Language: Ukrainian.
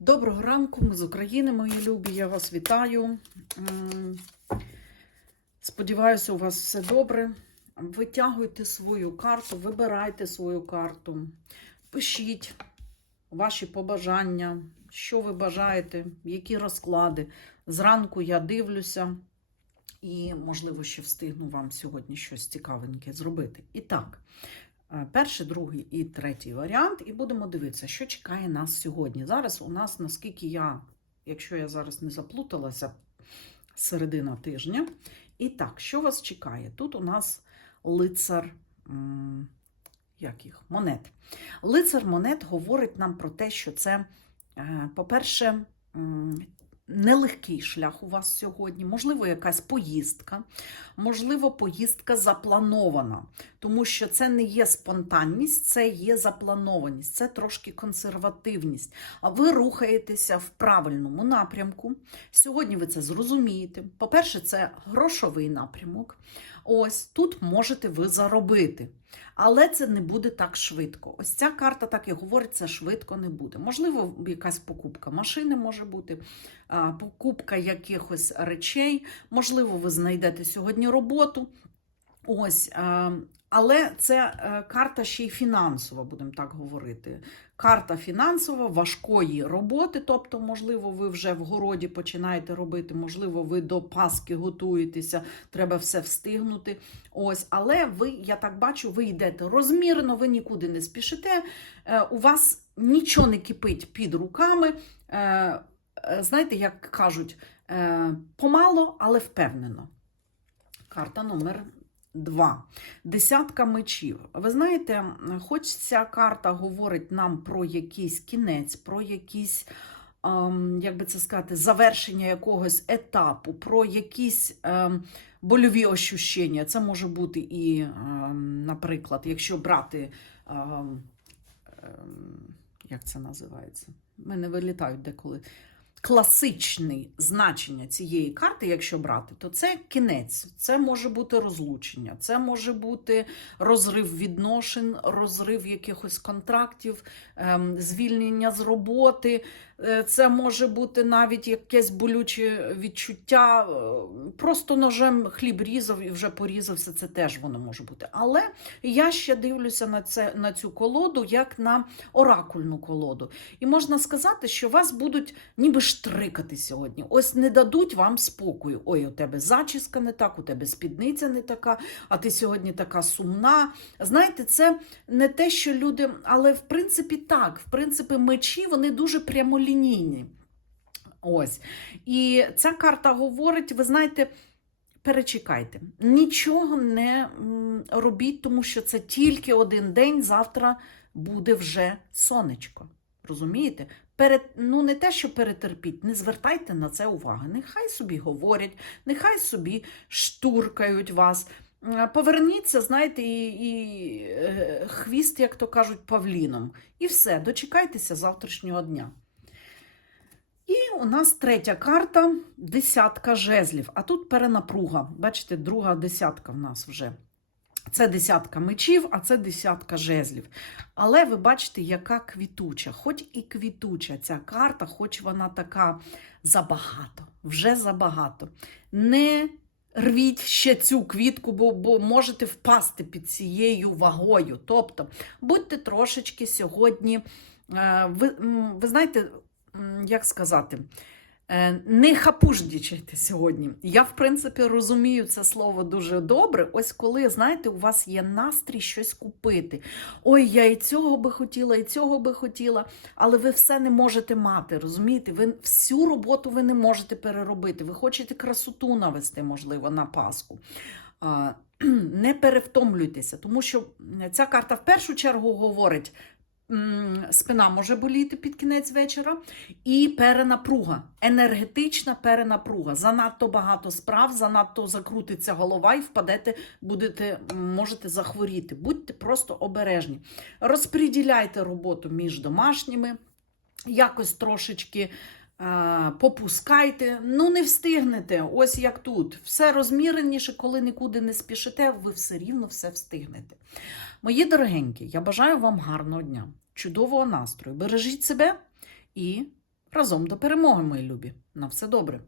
Доброго ранку, ми з України, мої любі. Я вас вітаю. Сподіваюся, у вас все добре. Витягуйте свою карту, вибирайте свою карту, пишіть ваші побажання, що ви бажаєте, які розклади. Зранку я дивлюся і, можливо, ще встигну вам сьогодні щось цікавеньке зробити. І так, перший, другий і третій варіант, і будемо дивитися, що чекає нас сьогодні. Зараз у нас, наскільки я, якщо я зараз не заплуталася, середина тижня. І так, що вас чекає? Тут у нас лицар. Як їх? Монет. Лицар монет говорить нам про те, що це, е, по-перше, нелегкий шлях у вас сьогодні, можливо, якась поїздка, можливо, поїздка запланована, тому що це не є спонтанність, це є запланованість, це трошки консервативність. А ви рухаєтеся в правильному напрямку. Сьогодні ви це зрозумієте. По-перше, це грошовий напрямок. Ось тут можете ви заробити. Але це не буде так швидко. Ось ця карта так і говорить, це швидко не буде. Можливо, якась покупка машини може бути, покупка якихось речей. Можливо, ви знайдете сьогодні роботу. Ось, але це е, карта ще й фінансова, будемо так говорити. Карта фінансова, важкої роботи. Тобто, можливо, ви вже в городі починаєте робити, можливо, ви до Паски готуєтеся, треба все встигнути. Ось, але ви, я так бачу, ви йдете розмірено, ви нікуди не спішите. Е, У вас нічого не кипить під руками. Е, Знаєте, як кажуть, е, помало, але впевнено. Карта номер Два. Десятка мечів. Ви знаєте, хоч ця карта говорить нам про якийсь кінець, про якісь, ем, як би це сказати, завершення якогось етапу, про якісь ем, больові ощущення. Це може бути і, ем, наприклад, якщо брати, як це називається? В Мене вилітають деколи. Класичне значення цієї карти, якщо брати, то це кінець, це може бути розлучення, це може бути розрив відношень, розрив якихось контрактів, ем, звільнення з роботи, е, це може бути навіть якесь болюче відчуття. е, Просто ножем хліб різав і вже порізався, це теж воно може бути. Але я ще дивлюся на, це, на цю колоду як на оракульну колоду. І можна сказати, що вас будуть ніби штрикати сьогодні. Ось не дадуть вам спокою. Ой, у тебе зачіска не так, у тебе спідниця не така, а ти сьогодні така сумна. Знаєте, це не те, що люди, але в принципі так. В принципі, мечі вони дуже прямолінійні. Ось. І ця карта говорить, ви знаєте. Перечекайте, нічого не робіть, тому що це тільки один день, завтра буде вже сонечко. Розумієте? Перед, ну не те, що перетерпіть, не звертайте на це уваги. Нехай собі говорять, нехай собі штуркають вас. Е, Поверніться, знаєте, і, і е, хвіст, як то кажуть, павліном. І все, дочекайтеся завтрашнього дня. І у нас третя карта десятка жезлів. А тут перенапруга. Бачите, друга десятка в нас вже. Це десятка мечів, а це десятка жезлів. Але ви бачите, яка квітуча. Хоч і квітуча ця карта, хоч вона така забагато, вже забагато. Не рвіть ще цю квітку, бо, бо можете впасти під цією вагою. Тобто, будьте трошечки сьогодні. е, Ви, ви знаєте, як сказати, не хапуждічайте сьогодні. Я, в принципі, розумію це слово дуже добре. Ось коли, знаєте, у вас є настрій щось купити. Ой, я і цього би хотіла, і цього би хотіла, але ви все не можете мати, розумієте? Ви всю роботу ви не можете переробити. Ви хочете красоту навести, можливо, на Пасху. Не перевтомлюйтеся, тому що ця карта в першу чергу говорить. Спина може боліти під кінець вечора, і перенапруга, енергетична перенапруга. Занадто багато справ, занадто закрутиться голова і впадете, будете, можете захворіти. Будьте просто обережні. Розпреділяйте роботу між домашніми, якось трошечки. Е, Попускайте, ну не встигнете, ось як тут. Все розміреніше, коли нікуди не спішите, ви все рівно все встигнете. Мої дорогенькі, я бажаю вам гарного дня, чудового настрою. Бережіть себе і Разом до перемоги, мої любі. На все добре.